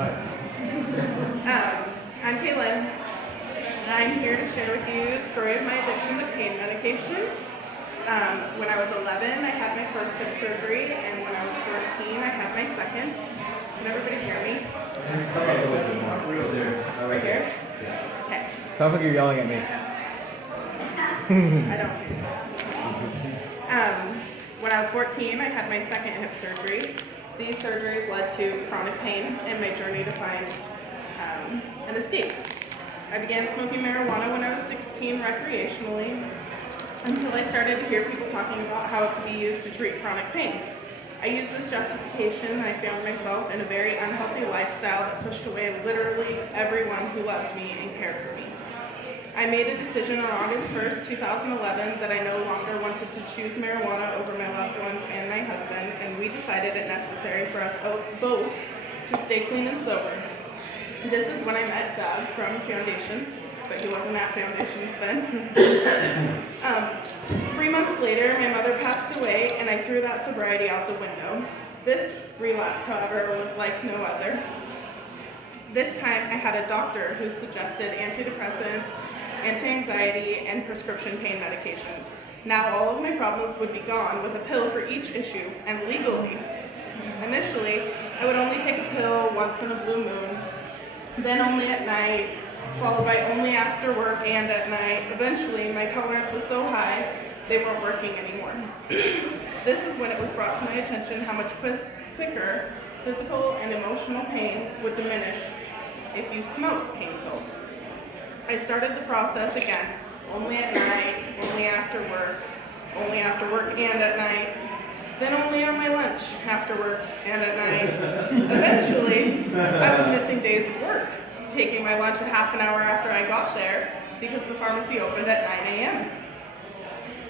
I'm Kaylin. I'm here to share with you the story of my addiction to pain medication. When I was 11, I had my first hip surgery, and when I was 14, I had my second. Can everybody hear me? Come up a little bit more. Real there. Right here? Okay. Sounds like you're yelling at me. I don't do that. When I was 14, I had my second hip surgery. These surgeries led to chronic pain and my journey to find an escape. I began smoking marijuana when I was 16 recreationally until I started to hear people talking about how it could be used to treat chronic pain. I used this justification and I found myself in a very unhealthy lifestyle that pushed away literally everyone who loved me and cared for me. I made a decision on August 1st, 2011 that I no longer wanted to choose marijuana over my loved ones and my husband, and we decided it necessary for us both to stay clean and sober. This is when I met Doug from Foundations, but he wasn't at Foundations then. 3 months later, my mother passed away, and I threw that sobriety out the window. This relapse, however, was like no other. This time, I had a doctor who suggested antidepressants, anti-anxiety, and prescription pain medications. Now all of my problems would be gone with a pill for each issue, and legally. Initially, I would only take a pill once in a blue moon, then only at night, followed by only after work and at night. Eventually, my tolerance was so high, they weren't working anymore. This is when it was brought to my attention how much quicker physical and emotional pain would diminish if you smoke pain pills. I started the process again, only at night, only after work and at night, then only on my lunch after work and at night. Eventually, I was missing days of work, taking my lunch a half an hour after I got there because the pharmacy opened at 9 a.m.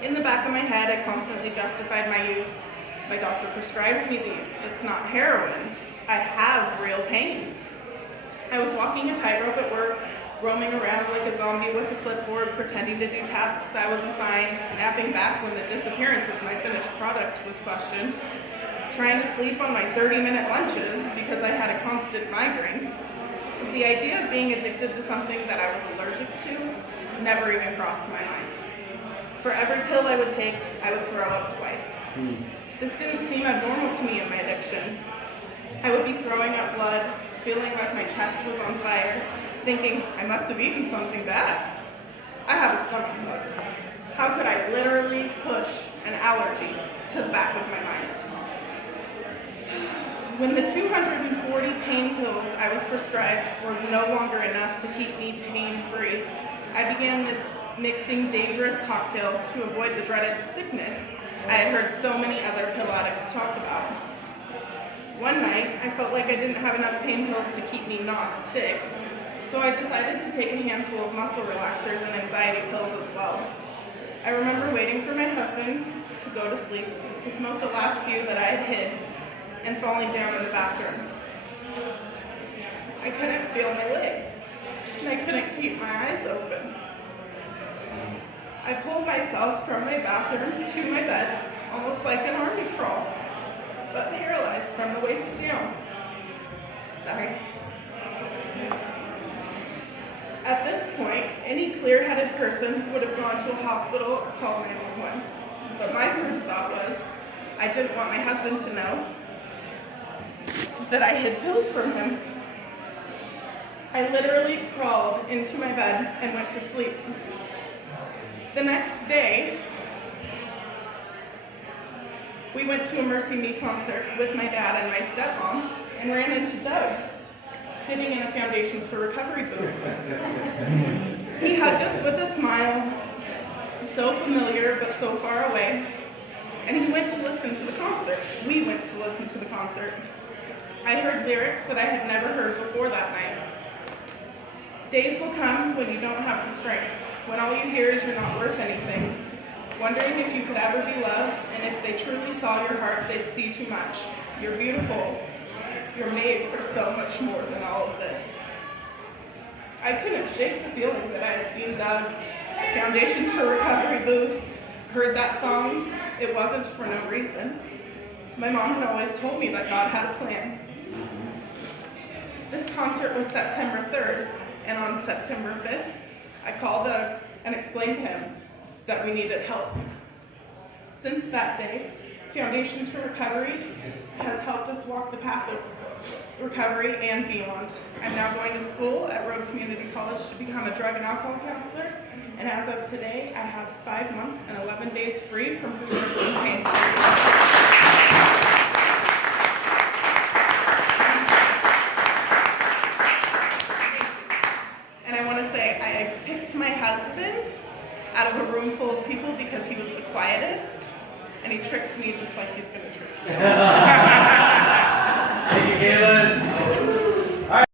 In the back of my head, I constantly justified my use. My doctor prescribes me these. It's not heroin. I have real pain. I was walking a tightrope at work, roaming around like a zombie with a clipboard, pretending to do tasks I was assigned, snapping back when the disappearance of my finished product was questioned, trying to sleep on my 30-minute lunches because I had a constant migraine. The idea of being addicted to something that I was allergic to never even crossed my mind. For every pill I would take, I would throw up twice. This didn't seem abnormal to me in my addiction. I would be throwing up blood, feeling like my chest was on fire, thinking I must have eaten something bad. I have a stomach bug. How could I literally push an allergy to the back of my mind? When the 240 pain pills I was prescribed were no longer enough to keep me pain-free, I began mixing dangerous cocktails to avoid the dreaded sickness I had heard so many other pill addicts talk about. One night, I felt like I didn't have enough pain pills to keep me not sick, so I decided to take a handful of muscle relaxers and anxiety pills as well. I remember waiting for my husband to go to sleep to smoke the last few that I had hid and falling down in the bathroom. I couldn't feel my legs, and I couldn't keep my eyes open. I pulled myself from my bathroom to my bed, almost like an army crawl, but paralyzed from the waist down. Sorry. At this point, any clear-headed person would have gone to a hospital or called 911. But my first thought was, I didn't want my husband to know that I hid pills from him. I literally crawled into my bed and went to sleep. The next day, we went to a Mercy Me concert with my dad and my stepmom and ran into Doug, sitting in a Foundations for Recovery booth. He hugged us with a smile, so familiar but so far away, and he went to listen to the concert. We went to listen to the concert. I heard lyrics that I had never heard before that night. Days will come when you don't have the strength, when all you hear is you're not worth anything, wondering if you could ever be loved, and if they truly saw your heart, they'd see too much. You're beautiful. You're made for so much more than all of this. I couldn't shake the feeling that I had seen Doug, Foundations for Recovery booth, heard that song. It wasn't for no reason. My mom had always told me that God had a plan. This concert was September 3rd, and on September 5th, I called and explained to him that we needed help. Since that day, Foundations for Recovery has helped us walk the path of recovery and beyond. I'm now going to school at Road Community College to become a drug and alcohol counselor, and as of today, I have 5 months and 11 days free from prescription pain. And I want to say, I picked my husband out of a room full of people because he was the quietest, and he tricked me just like he's going to trick you. Thank you, Kayla.